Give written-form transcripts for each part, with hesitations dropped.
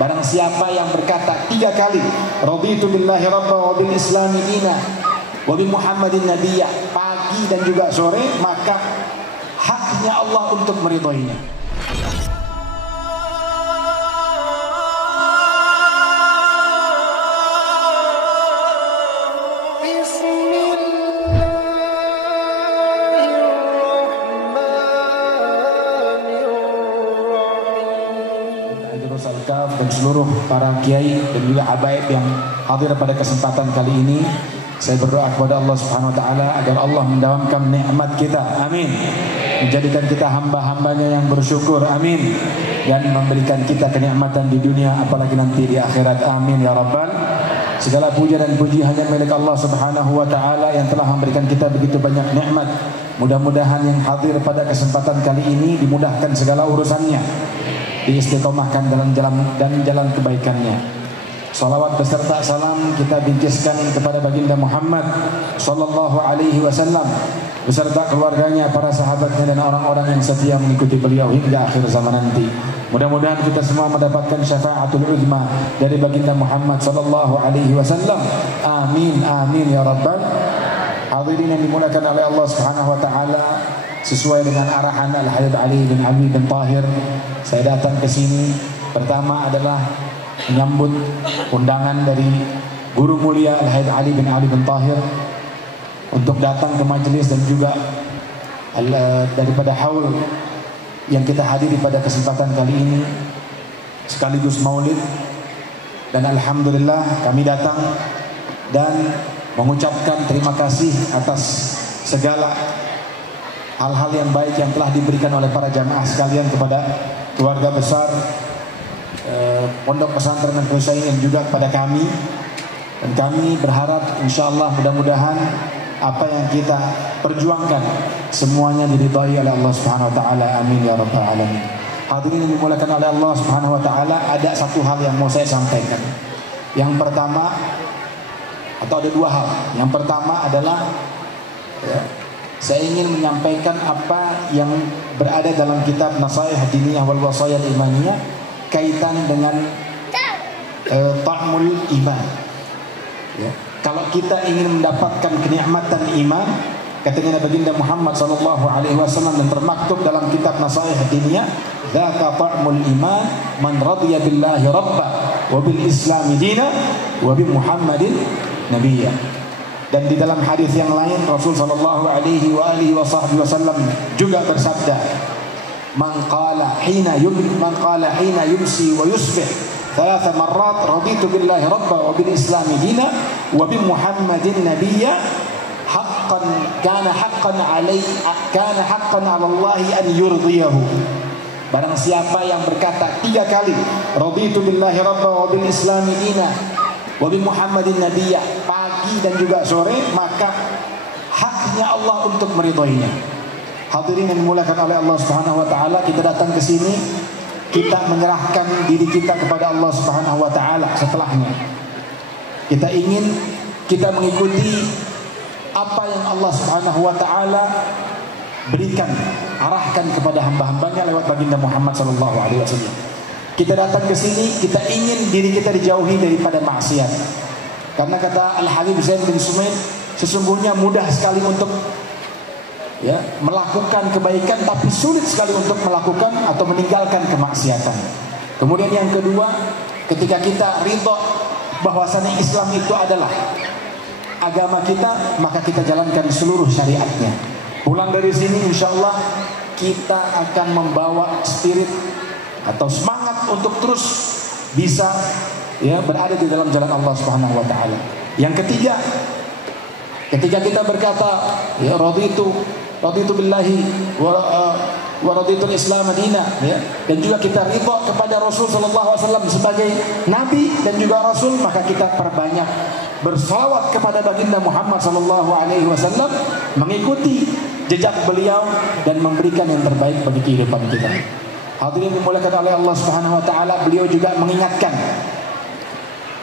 Barang siapa yang berkata 3 kali raditu billahi rabba wa bil islami dina wa bi Muhammadin nabiyya, pagi dan juga sore, maka haknya Allah untuk meridhoinya. Dan seluruh para kiai dan juga habaib yang hadir pada kesempatan kali ini, saya berdoa kepada Allah Subhanahu wa taala agar Allah mendawamkan nikmat kita, amin, menjadikan kita hamba-hambanya yang bersyukur, amin, dan memberikan kita kenikmatan di dunia apalagi nanti di akhirat, amin ya rabbal. Segala puja dan puji hanya milik Allah Subhanahu wa taala yang telah memberikan kita begitu banyak nikmat. Mudah-mudahan yang hadir pada kesempatan kali ini dimudahkan segala urusannya, diistiqomahkan dalam jalan kebaikannya. Salawat beserta salam kita bingkiskan kepada baginda Muhammad sallallahu alaihi wasallam beserta keluarganya, para sahabatnya dan orang-orang yang setia mengikuti beliau hingga akhir zaman nanti. Mudah-mudahan kita semua mendapatkan syafaatul uzma dari baginda Muhammad sallallahu alaihi wasallam. Amin amin ya rabbal. Hadirin yang dimuliakan oleh Allah Subhanahu wa taala, sesuai dengan arahan Al-Habib Ali bin Abi bin Tahir, saya datang ke sini pertama adalah menyambut undangan dari guru mulia Al-Habib Ali bin Ali bin Tahir untuk datang ke majelis dan juga daripada haul yang kita hadiri pada kesempatan kali ini sekaligus maulid. Dan alhamdulillah kami datang dan mengucapkan terima kasih atas segala hal-hal yang baik yang telah diberikan oleh para jamaah sekalian kepada keluarga besar Pondok Pesantren Al-Husain dan juga kepada kami. Dan kami berharap insyaallah mudah-mudahan apa yang kita perjuangkan semuanya diridhai oleh Allah Subhanahu wa taala, amin ya rabbal alamin. Hadirin yang dimuliakan oleh Allah Subhanahu wa taala, ada satu hal yang mau saya sampaikan. Yang pertama, atau ada 2 hal. Yang pertama adalah saya ingin menyampaikan apa yang berada dalam kitab Nasaih Diniyah wal Wasaya Imaniyah kaitan dengan ta'mul iman. Ya. Kalau kita ingin mendapatkan kenikmatan iman, katanya baginda Muhammad sallallahu alaihi wasallam dan termaktub dalam kitab Nasaih Diniyah, dzaka ta'mul iman man radiya billahi rabba wa bil islami dina wa bi Muhammadin nabiyya. Dan di dalam hadis yang lain Rasul sallallahu alaihi wasallam juga bersabda, man qala hina yumsi wa yusbih 3 marrat raditu billahi rabba wa bil islami dina wa bi Muhammadin nabiyya kana haqqan 'ala Allah an yurdiyahu. Barang siapa yang berkata 3 kali raditu billahi rabba wa bil islami dina wa bi Muhammadin nabiyya, pagi dan juga sore, maka haknya Allah untuk meridhoinya. Hadirin yang dimuliakan oleh Allah Subhanahu wa taala, kita datang ke sini, kita menyerahkan diri kita kepada Allah Subhanahu wa taala. Setelahnya kita ingin mengikuti apa yang Allah Subhanahu wa taala berikan, arahkan kepada hamba-hambanya lewat baginda Muhammad sallallahu alaihi wasallam. Kita datang ke sini, kita ingin diri kita dijauhi daripada maksiat. Karena kata Al-Habib Zain bin Sumaid, sesungguhnya mudah sekali untuk melakukan kebaikan, tapi sulit sekali untuk melakukan atau meninggalkan kemaksiatan. Kemudian yang kedua, ketika kita ridho bahwasanya Islam itu adalah agama kita, maka kita jalankan seluruh syariatnya. Pulang dari sini insyaallah kita akan membawa spirit atau semangat untuk terus bisa berada di dalam jalan Allah Subhanahu wa taala. Yang ketiga, ketika kita berkata raditu billahi wa raditu al-islam madina, dan juga kita ridha kepada Rasul sallallahu alaihi wasallam sebagai nabi dan juga rasul, maka kita perbanyak bersalawat kepada baginda Muhammad sallallahu alaihi wasallam, mengikuti jejak beliau dan memberikan yang terbaik bagi kehidupan kita. Hadirin dimuliakan oleh Allah Subhanahu wa taala, beliau juga mengingatkan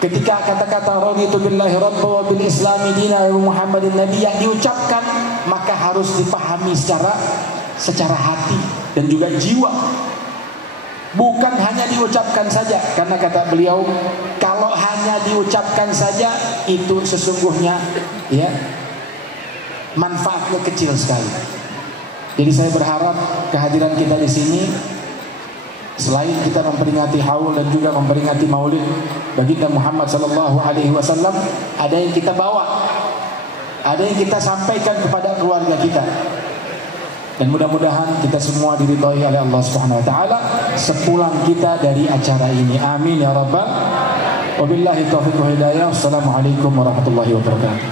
ketika kata-kata raditu billahi rabba wa bil islami dina wa Muhammadin nabiyya diucapkan, maka harus dipahami secara hati dan juga jiwa. bukan hanya diucapkan saja, karena kata beliau kalau hanya diucapkan saja itu sesungguhnya ya manfaatnya kecil sekali. Jadi saya berharap kehadiran kita di sini, selain kita memperingati haul dan juga memperingati maulid baginda Muhammad sallallahu alaihi wasallam, ada yang kita bawa, ada yang kita sampaikan kepada keluarga kita. Dan mudah-mudahan kita semua diridhoi oleh Allah Subhanahu wa taala sepulang kita dari acara ini. Amin ya rabbal. Wabillahi taufiq wal hidayah. Assalamualaikum warahmatullahi wabarakatuh.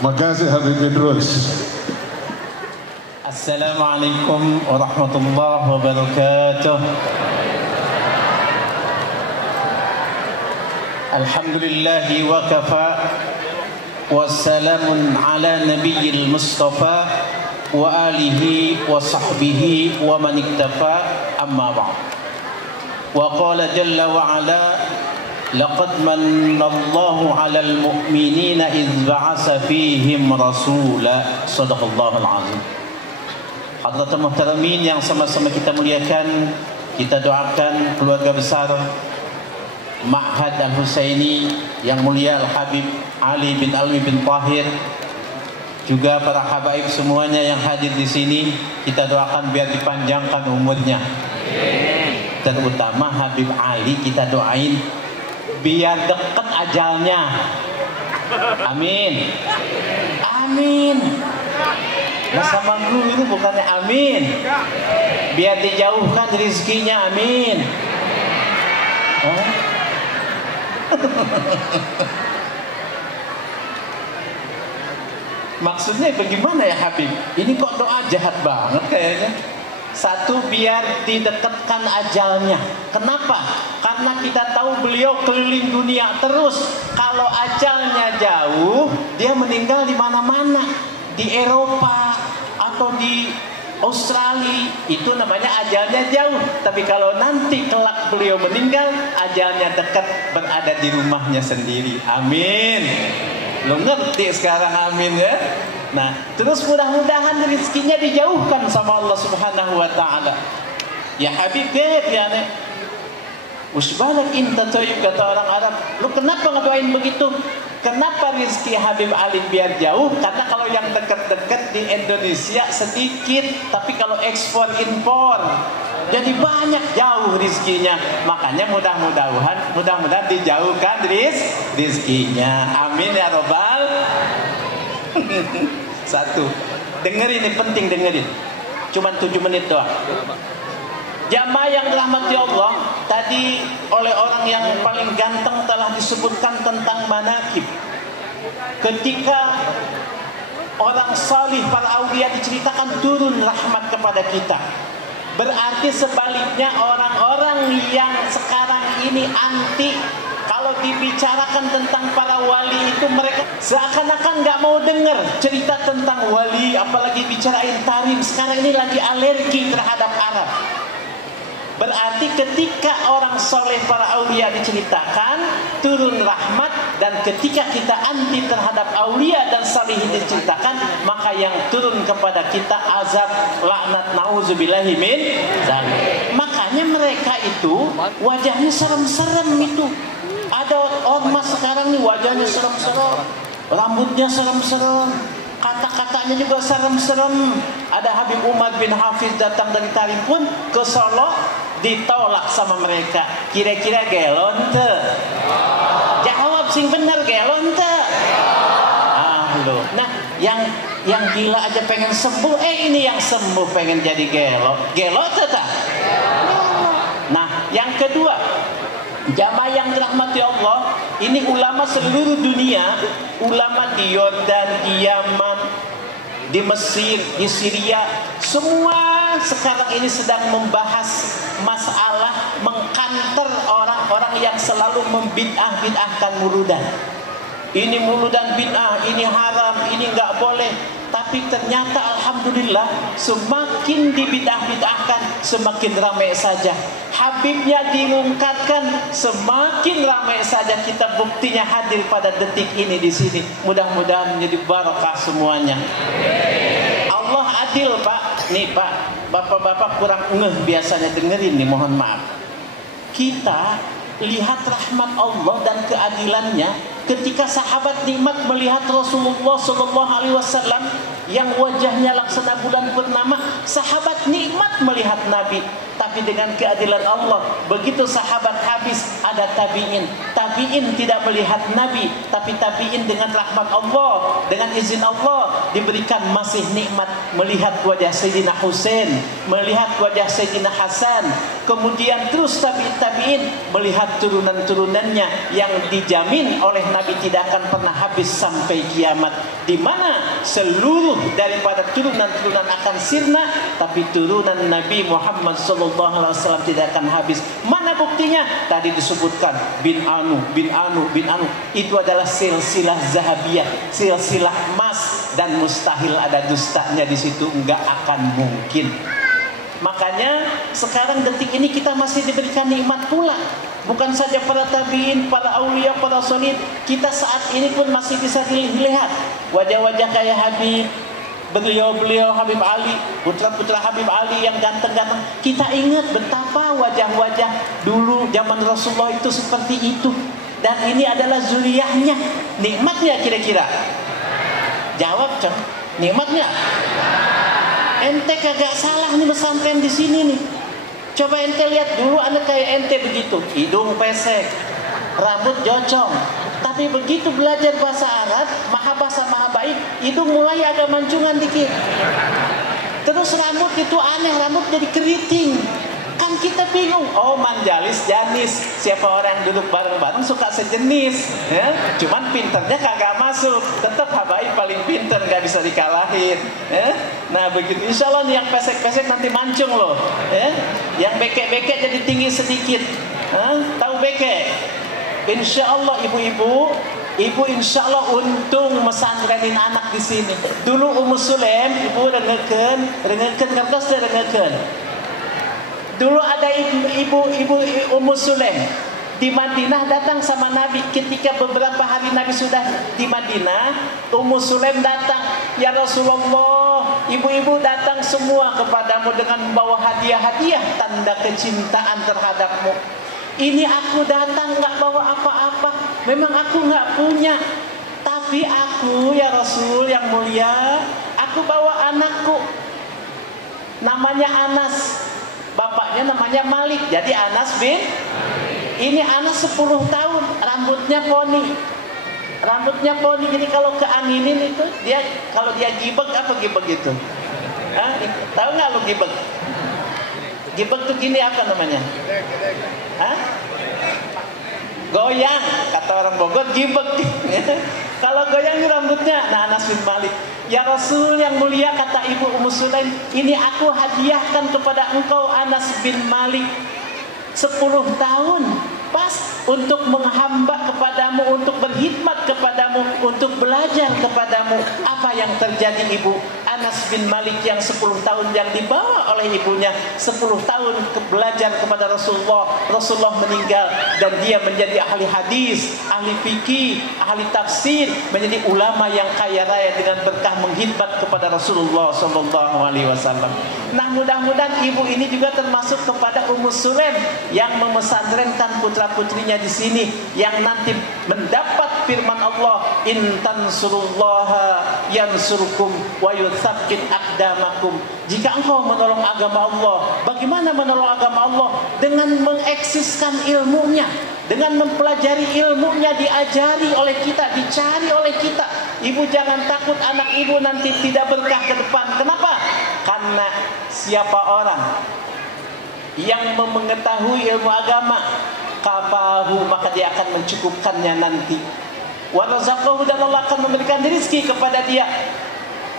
Makasih Habib Idrus. Assalamualaikum warahmatullahi wabarakatuh. Alhamdulillahi wa kafa, wassalamun ala nabiyil mustafa wa alihi wa sahbihi wa man iktafa, amma ba'd. Wa qala jalla wa ala, laqad manna Allahu 'alal mu'minina idz ba'atsa fihim rasula. Shadaqallahul 'azim. Hadratul muhtaramin yang sama-sama kita muliakan, kita doakan keluarga besar Ma'had Al-Husaini yang mulia Al-Habib Ali bin Alwi bin Tahir, juga para habaib semuanya yang hadir di sini, kita doakan biar dipanjangkan umurnya. Terutama Habib Ali kita doain biar dekat ajalnya. Amin. Amin. Masa manglu itu bukannya amin. Biar dijauhkan rezekinya, amin. Maksudnya bagaimana ya Habib? Ini kok doa jahat banget kayaknya. Satu, biar didekatkan ajalnya. Kenapa? Karena kita tahu beliau keliling dunia terus. Kalau ajalnya jauh, dia meninggal di mana-mana, di Eropa atau di Australia, itu namanya ajalnya jauh. Tapi kalau nanti kelak beliau meninggal, ajalnya dekat, berada di rumahnya sendiri. Amin. Lo ngerti sekarang, amin ya. Nah, terus mudah-mudahan rezekinya dijauhkan sama Allah Subhanahu wa taala. Ya Habib ya nek. Usbalak inta toyib, kata orang Arab. Lu kenapa ngedoain begitu? Kenapa rezeki Habib Ali biar jauh? Karena kalau yang dekat-dekat di Indonesia sedikit, tapi kalau ekspor impor jadi banyak, jauh rezekinya. Makanya mudah-mudahan dijauhkan rezekinya. Amin ya robbal. Satu, dengerin ini penting, dengerin. Cuman 7 menit doang. Jamaah yang dirahmati Allah, tadi oleh orang yang paling ganteng telah disebutkan tentang manakib. Ketika orang salih, para aulia diceritakan turun rahmat kepada kita. Berarti sebaliknya orang-orang yang sekarang ini anti, kalau dibicarakan tentang para wali itu mereka seakan-akan nggak mau dengar cerita tentang wali, apalagi bicarain tarim. Sekarang ini lagi alergi terhadap Arab. Berarti ketika orang soleh para aulia diceritakan turun rahmat, dan ketika kita anti terhadap aulia dan salihin diceritakan, maka yang turun kepada kita azab, laknat, nauzubillahi min dzalik. Makanya mereka itu wajahnya serem-serem itu. Ada ormas sekarang nih wajahnya serem-serem, rambutnya serem-serem, kata-katanya juga serem-serem. Ada Habib Umar bin Hafiz datang dari Tarim pun ke Solo, ditolak sama mereka. Kira-kira gelon te? Jawab sing bener, gelon te? Loh. Nah, yang gila aja pengen sembuh, ini yang sembuh pengen jadi gelo. Gelo te tak? Nah, yang kedua, jamaah yang dirahmati Allah, ini ulama seluruh dunia, ulama di Yordan, di Yaman, di Mesir, di Syria, semua sekarang ini sedang membahas masalah mengkanter orang-orang yang selalu membid'ah-bid'ahkan muludan. Ini muludan bid'ah, ini haram, ini nggak boleh. Tapi ternyata alhamdulillah semakin dibid'ah-bid'ahkan semakin ramai saja. Habibnya diungkapkan semakin ramai saja. Kita buktinya hadir pada detik ini di sini. Mudah-mudahan menjadi barokah semuanya. Allah adil Pak. Nih Pak, bapak-bapak kurang ngeh biasanya dengerin nih, mohon maaf. Kita lihat rahmat Allah dan keadilannya ketika sahabat nikmat melihat Rasulullah SAW yang wajahnya laksana bulan purnama. Sahabat nikmat melihat Nabi, tapi dengan keadilan Allah, begitu sahabat habis, ada tabi'in. Tabi'in tidak melihat Nabi, tapi tabi'in dengan rahmat Allah, dengan izin Allah, diberikan masih nikmat melihat wajah Sayyidina Husain, melihat wajah Sayyidina Hasan. Kemudian terus tabi'in melihat turunan-turunannya yang dijamin oleh Nabi tidak akan pernah habis sampai kiamat, di mana seluruh daripada turunan-turunan akan sirna, tapi turunan Nabi Muhammad SAW tidak akan habis. Mana buktinya? Tadi disebutkan bin Anu. Itu adalah silsilah zahabiyah, silsilah emas, dan mustahil ada dustanya di situ, enggak akan mungkin. Makanya sekarang detik ini kita masih diberikan nikmat pula. Bukan saja para tabi'in, para aulia, para solid, kita saat ini pun masih bisa dilihat wajah-wajah kayak Habib, beliau Habib Ali, putra-putra Habib Ali yang ganteng-ganteng. Kita ingat betapa wajah-wajah dulu zaman Rasulullah itu seperti itu. Dan ini adalah zuriyahnya. Nikmatnya kira-kira? Jawab, Ceng. Nikmatnya? Ente kagak salah nih pesantren di sini nih. Coba ente lihat dulu anak kayak ente begitu, hidung pesek, rambut jocong. Tapi begitu belajar bahasa Arab, mahabah sama habaib, hidung mulai agak mancungan dikit. Terus rambut itu aneh, rambut jadi keriting. Kan kita bingung, oh manjalis janis, siapa orang duduk bareng-bareng suka sejenis, ya? Cuman pinternya kagak masuk, tetap habaib paling pinter, gak bisa dikalahin, ya? Nah begitu, insya Allah nih yang pesek-pesek nanti mancung loh, ya? Yang beke-beke jadi tinggi sedikit, tahu beke? Insya Allah ibu insya Allah untung mesantrenin anak di sini. Dulu Ummu Sulaim, ibu rengekeun kertas teh rengekeun. Dulu ada ibu Ummu Sulaim di Madinah datang sama Nabi. Ketika beberapa hari Nabi sudah di Madinah, Ummu Sulaim datang, ya Rasulullah, ibu-ibu datang semua kepadamu dengan membawa hadiah-hadiah tanda kecintaan terhadapmu. Ini aku datang nggak bawa apa-apa, memang aku nggak punya, tapi aku ya Rasul yang mulia, aku bawa anakku, namanya Anas. Bapaknya namanya Malik, jadi Anas bin. Ini Anas 10 tahun, rambutnya poni. Jadi kalau keanginin itu dia, kalau dia gibeg, apa gibeg itu? Tahu nggak lo gibeg? Gibeg tuh gini, apa namanya? Goyang, kata orang Bogor gibeg. Kalau goyang rambutnya. Nah, Anas bin Malik, ya Rasul yang mulia, kata ibu Ummu Sulaim, ini aku hadiahkan kepada engkau Anas bin Malik 10 tahun pas untuk menghamba kepadamu, untuk berkhidmat kepadamu, untuk belajar kepadamu. Apa yang terjadi ibu? Anas bin Malik yang 10 tahun yang dibawa oleh ibunya, 10 tahun belajar kepada Rasulullah. Rasulullah meninggal dan dia menjadi ahli hadis, ahli fikih, ahli tafsir, menjadi ulama yang kaya raya dengan berkah menghidmat kepada Rasulullah SAW. Nah, mudah-mudahan ibu ini juga termasuk kepada Ummu Sulaim yang memesantrenkan putra-putrinya di sini, yang nanti mendapat firman Allah, in tansurullaha yansurkum wa yutsabbit aqdamakum. Jika engkau menolong agama Allah, bagaimana menolong agama Allah? Dengan mengeksiskan ilmunya, dengan mempelajari ilmunya, diajari oleh kita, dicari oleh kita. Ibu jangan takut anak ibu nanti tidak berkah ke depan. Kenapa? Karena siapa orang yang mengetahui ilmu agama, kafahu, maka dia akan mencukupkannya nanti. Wa razaqahu, dan Allah akan memberikan rezeki kepada dia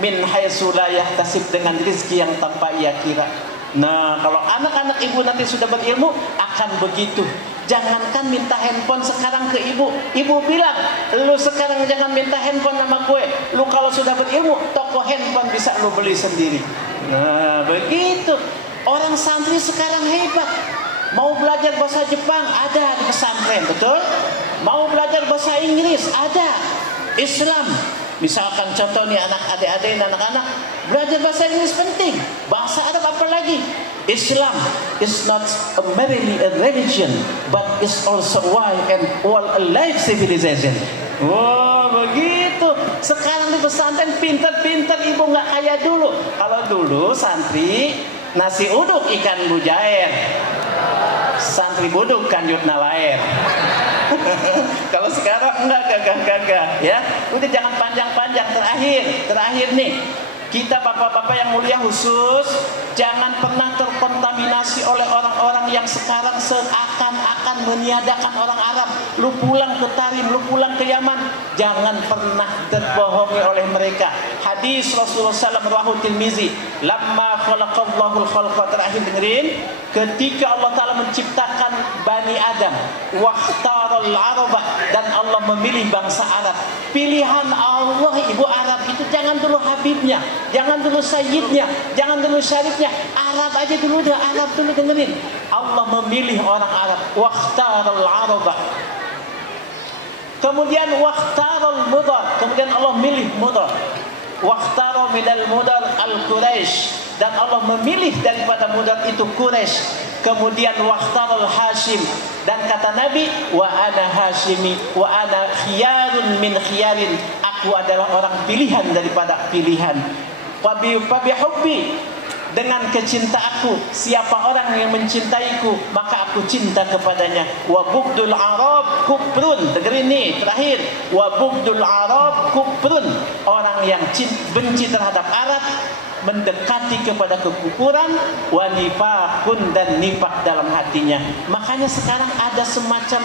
min haitsu la yahtasib, dengan rezeki yang tanpa ia kira. Nah, kalau anak-anak ibu nanti sudah berilmu akan begitu. Jangankan minta handphone sekarang ke ibu, ibu bilang, lu sekarang jangan minta handphone sama gue, lu kalau sudah berilmu, toko handphone bisa lu beli sendiri. Nah, begitu. Orang santri sekarang hebat. Mau belajar bahasa Jepang ada di pesantren, betul? Mau belajar bahasa Inggris ada. Islam Misalkan contoh nih adik-adik dan anak-anak, belajar bahasa Inggris penting. Bahasa Arab apa lagi? Islam is not merely a religion, but is also why and all a life civilization. Wow, begitu. Sekarang di pesantren pinter-pinter, ibu nggak kayak dulu. Kalau dulu santri nasi uduk ikan mujair, santri buduk kanjut nalair. Kalau sekarang enggak ya. Udah jangan panjang-panjang. Terakhir nih, kita bapak-bapak yang mulia khusus, jangan pernah terkontaminasi oleh orang-orang yang sekarang seakan-akan meniadakan orang Arab. Lu pulang ke Tarim, lu pulang ke Yaman, jangan pernah terbohongi oleh mereka. Hadis Rasulullah SAW rawahu Tirmizi, lamma khalaqallahu al-khalqa, terakhir dengerin, ketika Allah Ta'ala menciptakan Bani Adam, wahtaral Araba, dan Allah memilih bangsa Arab. Pilihan Allah ibu Arab itu jangan dulu Habibnya, jangan dulu Sayyidnya, jangan dulu Syarifnya, Arab aja dulu, udah Arab dulu, dengerin. Allah memilih orang Arab, wahtaral Araba. Kemudian wahtaral Mudar, kemudian Allah milih Mudar. Wahtaral minal Mudar al-Quraisy, dan Allah memilih daripada Mudar itu Quraisy. Kemudian wahtaral Hashim, dan kata Nabi, wa ana Hashimi wa ana khiyarun min khiyarin, aku adalah orang pilihan daripada pilihan. Fabi hubbi, dengan kecinta aku, siapa orang yang mencintaiku maka aku cinta kepadanya. Wa bughdul Arab kufrun, dengerin nih terakhir, wa bughdul Arab kufrun, orang yang benci terhadap Arab mendekati kepada kekufuran. Wa nifaqun, dan nifak dalam hatinya. Makanya sekarang ada semacam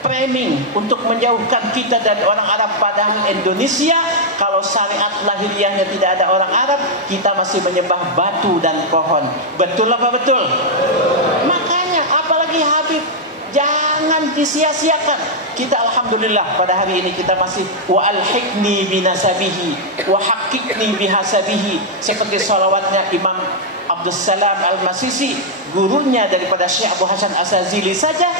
framing untuk menjauhkan kita dari orang Arab. Padahal Indonesia, kalau syariat lahiriahnya tidak ada orang Arab, kita masih menyembah batu dan pohon. Betul apa betul? Makanya apalagi Habib, jangan disia-siakan. Kita alhamdulillah pada hari ini kita masih wa alhiqni binasabihi wa haqiqni bihasabihi, seperti salawatnya Imam Abdus Salam Al-Masisi, gurunya daripada Syekh Abu Hasan Asazili saja.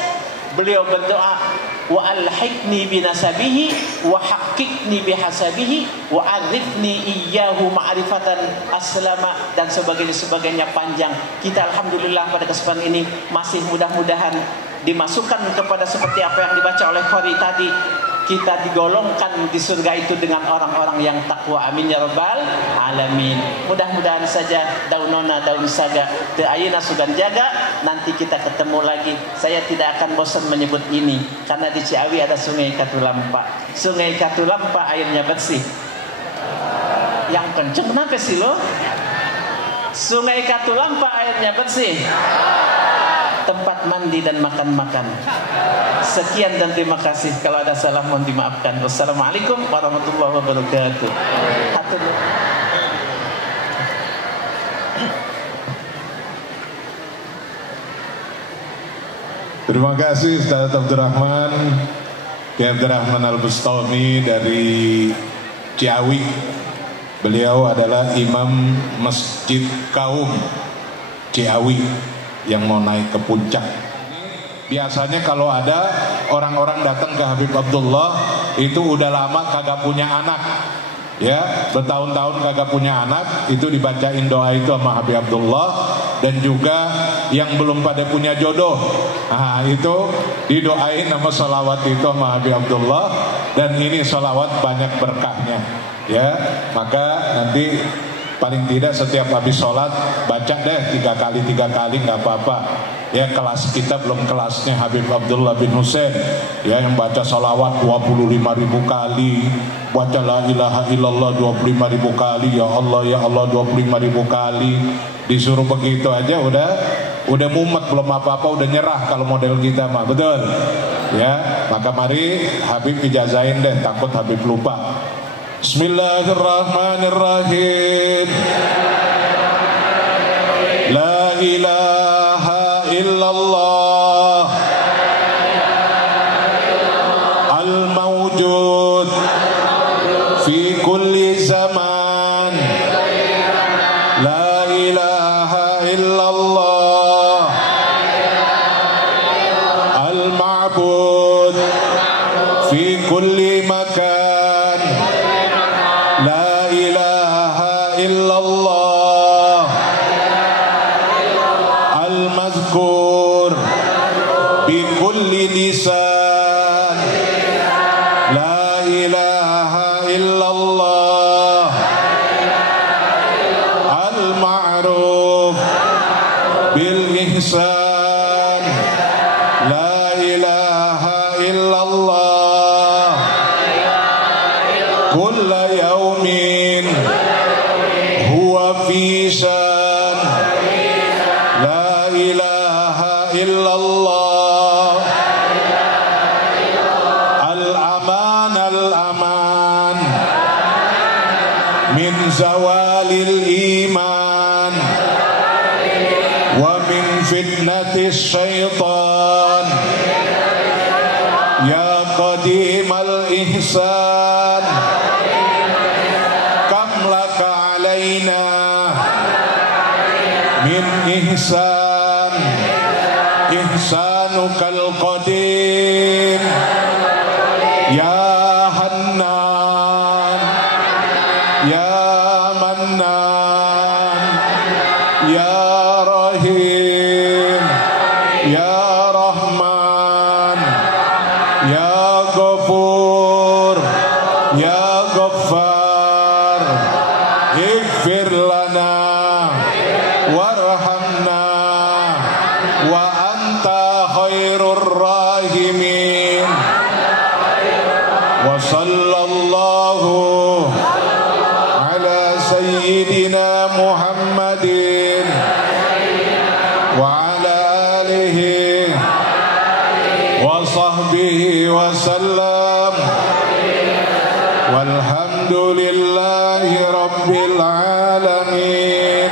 Beliau berdoa, wa alhiqni binasabihi wa haqiqni bihasabihi wa arifni iyyahu ma'rifatan aslama, dan sebagainya panjang. Kita alhamdulillah pada kesempatan ini masih mudah-mudahan dimasukkan kepada seperti apa yang dibaca oleh Qari tadi, kita digolongkan di surga itu dengan orang-orang yang takwa. Amin ya rabbal alamin. Mudah-mudahan saja daunona daun saga teu ayeuna sugan jaga, nanti kita ketemu lagi. Saya tidak akan bosan menyebut ini karena di Ciawi ada Sungai Katulampa. Sungai Katulampa airnya bersih. Yang kenceng kenapa sih lo? Sungai Katulampa airnya bersih. Tempat mandi dan makan-makan. Sekian dan terima kasih. Kalau ada salah mohon dimaafkan. Wassalamualaikum warahmatullahi wabarakatuh. Terima kasih Ustaz Abdurrahman, Kiai Abdurrahman Al-Bustami dari Ciawi. Beliau adalah imam Masjid Kaum Ciawi yang mau naik ke puncak. Biasanya kalau ada orang-orang datang ke Habib Abdullah itu udah lama kagak punya anak, ya, bertahun-tahun kagak punya anak, itu dibacain doa itu sama Habib Abdullah. Dan juga yang belum pada punya jodoh, nah itu didoain sama salawat itu sama Habib Abdullah. Dan ini salawat banyak berkahnya, ya. Maka nanti paling tidak setiap habis sholat baca deh 3 kali nggak apa-apa. Ya, kelas kita belum kelasnya Habib Abdullah bin Husain, ya, yang baca salawat 25.000 kali, baca la ilaha illallah 25.000 kali, ya Allah 25.000 kali. Disuruh begitu aja udah mumet, belum apa-apa udah nyerah kalau model kita mah, betul? Ya, maka mari Habib ijazahin deh, takut Habib lupa. Bismillahirrahmanirrahim. La ilaha illallah al-mawjud fi kulli zaman. La ilaha illallah al-ma'bud fi kulli makan. bikulli lisan la ilaha illallah al-ma'ruf bil ihsan la ilaha illallah kulla yaumin huwa fi shan la ilaha illallah al-aman al-aman min zawalil iman wa min fitnatis syaitan ya qadimal ihsan kam laka alaina min ihsan ihsanukal qadim ya hannan ya mannan ya rahim ya rahman ya ghafur ya ghaffar ighfir lana warhamna wa anta khairur rahimin wa sallallahu ala sayyidina Muhammadin wa ala alihi wa sahbihi wa sallam walhamdulillahi rabbil alamin.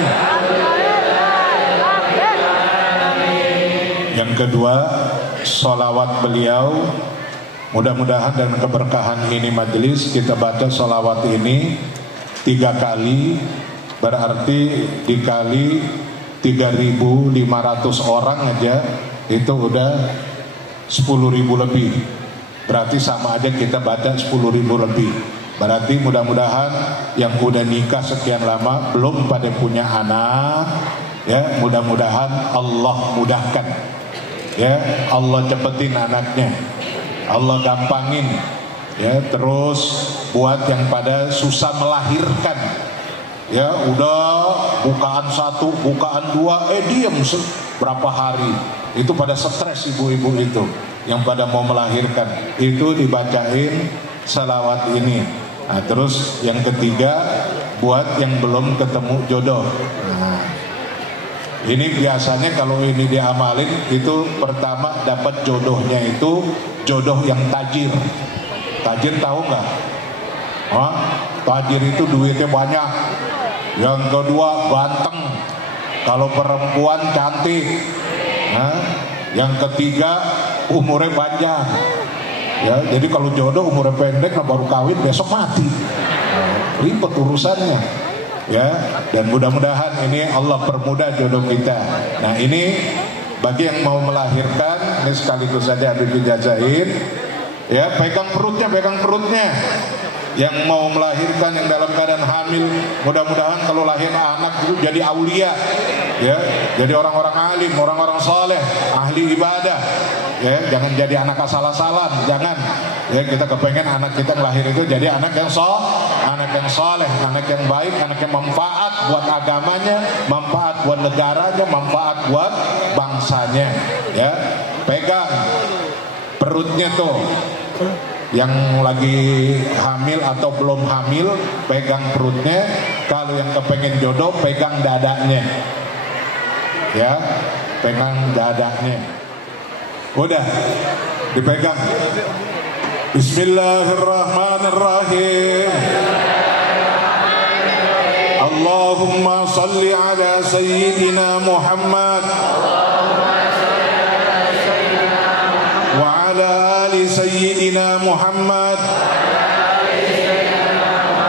Yang kedua, sholawat beliau. Mudah-mudahan dengan keberkahan ini majelis kita baca sholawat ini 3 kali, berarti dikali 3.500 orang aja itu udah 10.000 lebih. Berarti sama aja kita baca 10.000 lebih. Berarti mudah-mudahan yang udah nikah sekian lama belum pada punya anak, ya mudah-mudahan Allah mudahkan, ya Allah cepetin anaknya, Allah gampangin, ya terus buat yang pada susah melahirkan, ya udah bukaan 1, bukaan 2, diem berapa hari, itu pada stres ibu-ibu itu yang pada mau melahirkan, itu dibacain salawat ini. Nah, terus yang ketiga buat yang belum ketemu jodoh. Nah, ini biasanya kalau ini diamalin itu pertama dapat jodohnya itu jodoh yang tajir. Tajir tahu nggak? Tajir itu duitnya banyak. Yang kedua ganteng. Kalau perempuan cantik. Nah, yang ketiga umurnya panjang. Ya, jadi kalau jodoh umurnya pendek, nah baru kawin besok mati. Ribet urusannya. Ya, dan mudah-mudahan ini Allah permudah jodoh kita. Nah, ini bagi yang mau melahirkan, ini sekaligus saja Habib jazain. Ya, pegang perutnya. Yang mau melahirkan, yang dalam keadaan hamil, mudah-mudahan kalau lahir anak itu jadi aulia, ya, jadi orang-orang alim, orang-orang saleh, ahli ibadah, ya, jangan jadi anak asal-asalan, jangan, ya, kita kepengen anak kita yang lahir itu jadi anak yang saleh, anak yang baik, anak yang manfaat buat agamanya, manfaat buat negaranya, manfaat buat bangsanya, ya, pegang perutnya tuh. Yang lagi hamil atau belum hamil pegang perutnya. Kalau yang kepengen jodoh pegang dadanya, ya, pegang dadanya. Udah dipegang. Bismillahirrahmanirrahim. Allahumma salli ala sayyidina Muhammad wa ala ali sayyidina Muhammad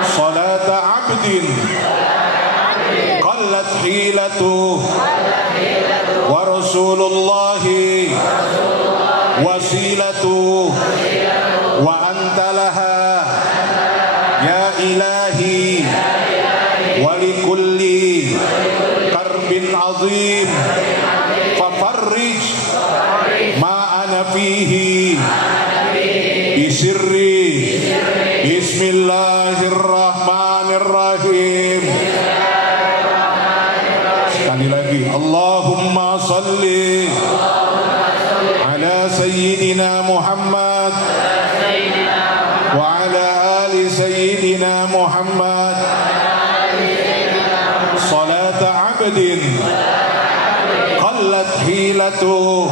salata abdin qallat hilatu wa rasulullahi wasilatu wa anta laha ya ilahi wa likulli karbin azim fafarrij ma ana fihi bisirri bismillahirrahmanirrahim. Sekali lagi, Allahumma salli ala sayyidina Muhammad wa ala ali sayyidina Muhammad salata abdin qallat hilatuhu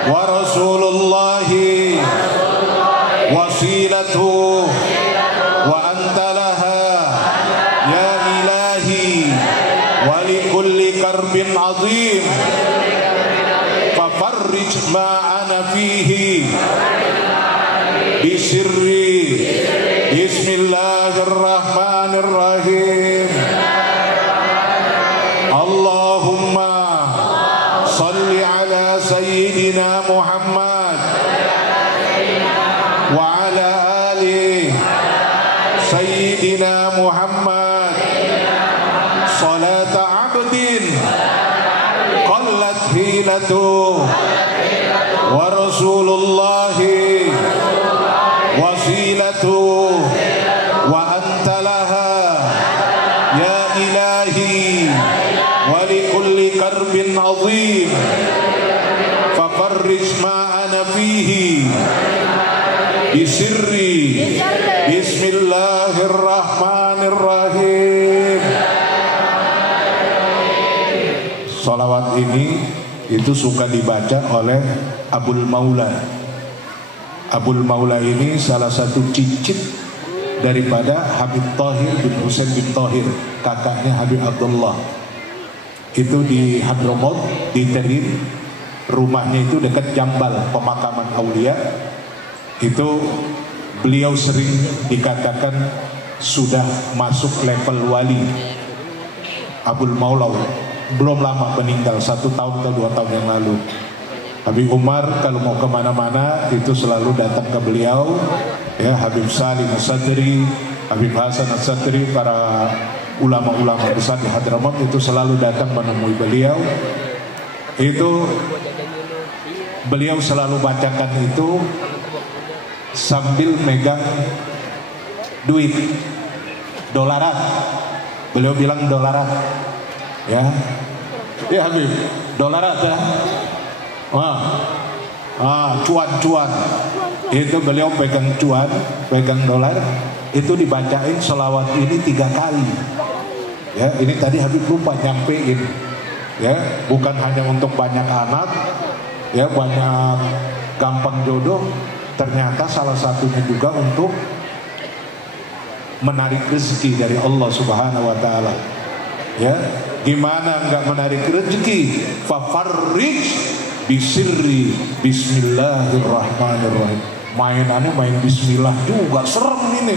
wa rasulullahi wasilatuhu wa anta laha ya ilahi wa likulli karbin azim fafarrij ma ana fihi bisirri bismillahirrahmanirrahim. Allahumma salli ala sayyidina Muhammad wa ala ali sayyidina Muhammad salata abdin qallat hilatuhu wa rasulullahi wasilatuhu wa anta laha ya ilahi wa likulli karbin azim fafarrij ma ana fihi bisirri bismillahirrahmanirrahim. Salawat ini itu suka dibaca oleh Abul Maula. Abul Maula ini salah satu cicit daripada Habib Tahir bin Husain bin Tahir, kakaknya Habib Abdullah. Itu di Hadramaut, di Terim, rumahnya itu dekat Jambal, pemakaman Aulia. Itu beliau sering dikatakan sudah masuk level wali. Abul Maula belum lama meninggal, 1 tahun atau 2 tahun yang lalu. Habib Umar kalau mau kemana-mana itu selalu datang ke beliau, ya, Habib Salim As-Sadri, Habib Hasan As-Sadri, para ulama-ulama besar di Hadramaut itu selalu datang menemui beliau. Itu beliau selalu bacakan itu sambil megang duit dolaran. Beliau bilang dolaran, ya, ya Habib, dolaran ya. Cuan-cuan itu beliau pegang cuan, pegang dolar, itu dibacain selawat ini 3 kali. Ya, ini tadi Habib lupa nyampein, ya, bukan hanya untuk banyak anak, ya, banyak gampang jodoh, ternyata salah satunya juga untuk menarik rezeki dari Allah Subhanahu wa taala. Ya, gimana enggak menarik rezeki? Fafarrij bisirri bismillahirrahmanirrahim. Mainannya main bismillah juga, serem ini.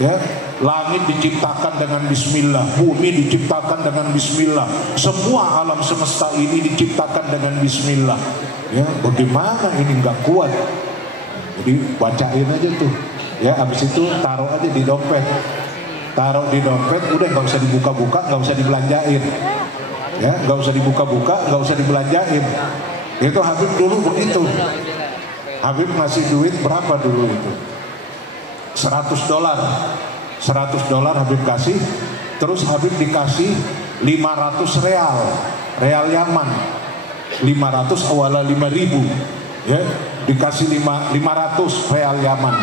Ya, langit diciptakan dengan bismillah, bumi diciptakan dengan bismillah, semua alam semesta ini diciptakan dengan bismillah. Ya, bagaimana ini nggak kuat? Jadi bacain aja tuh. Ya, habis itu taruh aja di dompet. Taruh di dompet, udah nggak usah dibuka-buka, nggak usah dibelanjain. Ya, nggak usah dibuka-buka, nggak usah dibelanjain. Itu Habib dulu begitu. Habib ngasih duit berapa dulu itu? $100. $100 Habib kasih. Terus Habib dikasih 500 real Yaman. 500 awalnya 5.000. Ya, dikasih 500 real Yaman.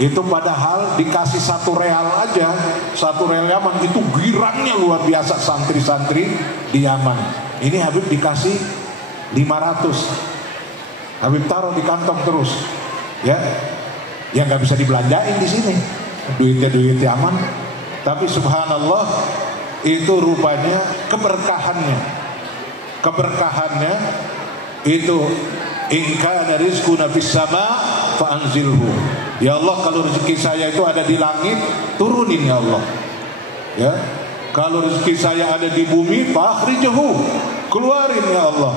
Itu padahal dikasih 1 real aja, 1 real Yaman itu girangnya luar biasa santri-santri di Yaman. Ini Habib dikasih 500. Habib taruh di kantong terus, ya, yang nggak bisa dibelanjain di sini, duitnya duit Yaman. Tapi subhanallah, itu rupanya keberkahannya itu inka dari rizquna fis sama fa anzilhu. Ya Allah, kalau rezeki saya itu ada di langit, turunin ya Allah. Ya, kalau rezeki saya ada di bumi, fakhrijhu, keluarin ya Allah.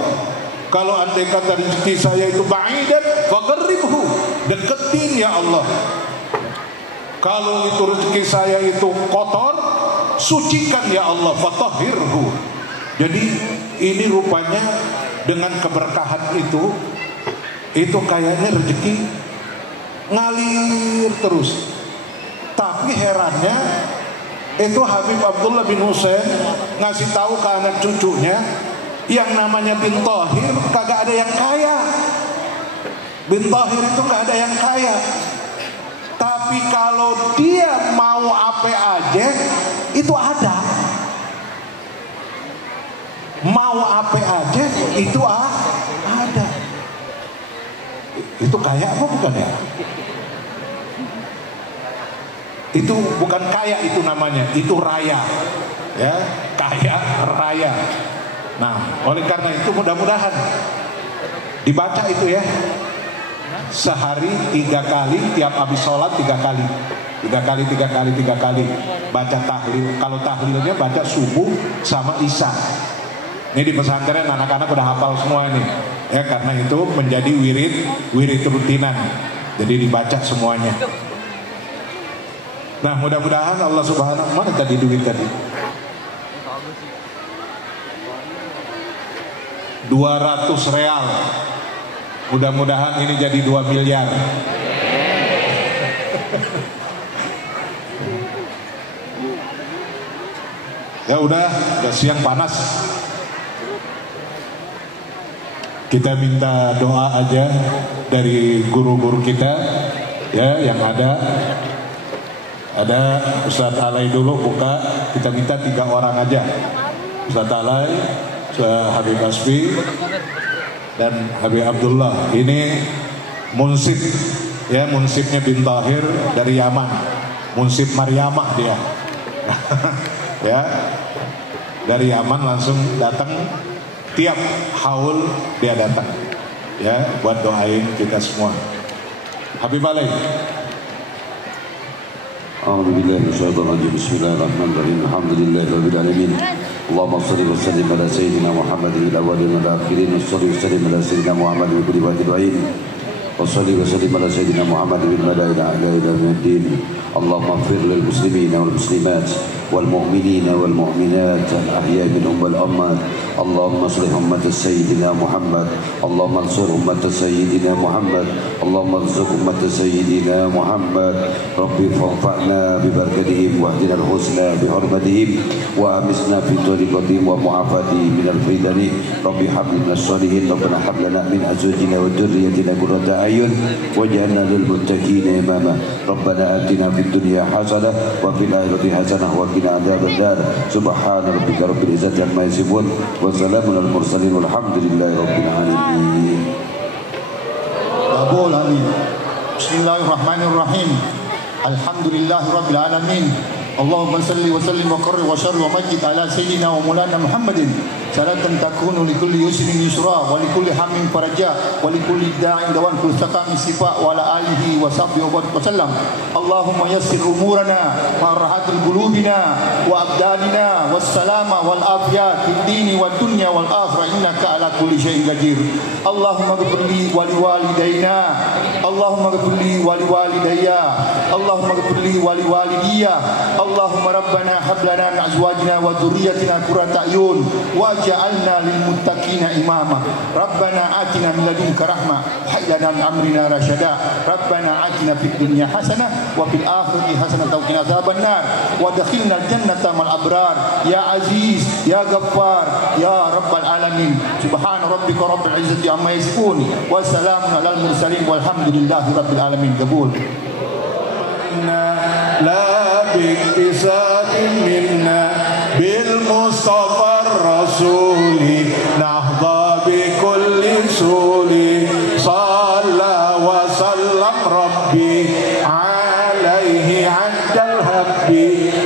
Kalau andai kata rezeki saya itu ba'idan, faqarribhu, deketin ya Allah. Kalau itu rezeki saya itu kotor, sucikan ya Allah, fatahhirhu. Jadi ini rupanya dengan keberkahan itu itu kayaknya rezeki ngalir terus. Tapi herannya itu Habib Abdullah bin Husain ngasih tahu ke anak cucunya yang namanya bin Thahir kagak ada yang kaya. Bin Thahir itu gak ada yang kaya. Tapi kalau dia mau apa aja itu ada. Mau apa aja itu ada. Itu kaya apa bukan ya? Itu bukan kaya, itu namanya, itu raya, ya, kaya raya. Nah, oleh karena itu mudah-mudahan dibaca itu ya, sehari 3 kali, tiap habis sholat 3 kali, 3 kali baca tahlil. Kalau tahlilnya baca subuh sama isya. Ini di pesantren anak-anak udah hafal semua ini, ya, karena itu menjadi wirid rutinan, jadi dibaca semuanya. Nah, mudah-mudahan Allah Subhanahu, mana tadi duit tadi? 200 real. Mudah-mudahan ini jadi 2 miliar. Ya udah siang panas. Kita minta doa aja dari guru-guru kita, ya, yang ada. Ada Ustadz Alai dulu buka, kita minta 3 orang aja. Ustadz Alai, Ustadz Habib Asfi, dan Habib Abdullah. Ini munsib, ya, munsibnya bin Thahir dari Yaman, munsib Maryamah dia. Ya, dari Yaman langsung datang, tiap haul dia datang, ya, buat doain kita semua. Habib Alai. أعوذ بالله من الشيطان الرجيم بسم الله الرحمن الرحيم الحمد لله رب العالمين اللهم صل وسلم على سيدنا محمد الأولين والآخرين وصل وسلم على سيدنا محمد بكل وقت العين وصل وسلم على سيدنا محمد بالملائكة الأعلى إلى يوم الدين اللهم اغفر للمسلمين والمسلمات والمؤمنين والمؤمنات الأحياء منهم والأموات اللهم اصلح أمة سيدنا محمد اللهم انصر أمة سيدنا محمد اللهم ارزق أمة سيدنا محمد ربي فانفعنا ببركتهم واهدنا الحسنى بحرمتهم وأمسنا في طريقتهم ومعافاتهم من الفتن ربي هب لنا من الصالحين ربنا هب لنا من أزواجنا وذريتنا قرة أعين واجعلنا للمتقين إماما ربنا آتنا في الدنيا حسنة وفي الآخرة حسنة وقنا عذاب النار سبحان ربك رب العزة عما يصفون وسلام على المرسلين والحمد لله رب العالمين. Qabul amin. Bismillahirrahmanirrahim. Alhamdulillahi rabbil alamin. Allahumma salli wa sallim wa qarri wa sharri wa majid ala sayyidina wa maulana Muhammadin salatan takunu li kulli yusrin yusra wa li kulli hammin faraja wa li kulli da'in dawan kulli saqami sifa wa ala alihi wa sahbihi wa sallam. Allahumma yassir umurana wa rahatul qulubina wa abdanina was salama wal afiyat fid dini wad dunya wal akhirah innaka ala kulli syai'in qadir. Allahumma ighfir li wa li walidayna Allahumma ighfir li wa li walidayya Allahumma ighfir li wa li walidiyya Allahumma rabbana hab lana min azwajina wa dhurriyyatina qurrata a'yun waj'alna lil muttaqina imama. Rabbana atina min ladunka rahmah wa hab lana min amrina rasyada. Rabbana atina fid dunya hasanah wa fil akhirati hasanah wa qina adzabannar wa adkhilna al jannata mal abrar ya aziz ya ghaffar ya rabbal alamin. Subhana rabbika rabbil izzati amma yasifun wa salamun alal mursalin walhamdulillahi rabbil alamin. Qabul. لا باكتساب منا بالمصطفى الرسول نحظى بكل سول صلى وسلم ربي عليه عند الهب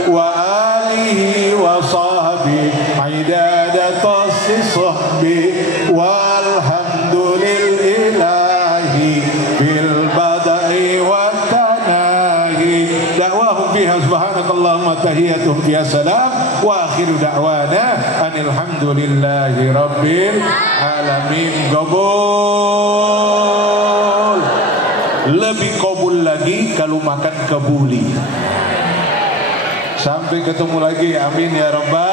وآله وصحبه عداد طس صحبه والحمد لله بالبدء والتناهي دعواهم فيها سبحانك اللهم تحياتهم فيها سلام وآخر دعوانا أن الحمد لله رب العالمين. Qabul. Lebih qabul lagi kalau makan kebuli. Sampai ketemu lagi, amin ya rabbal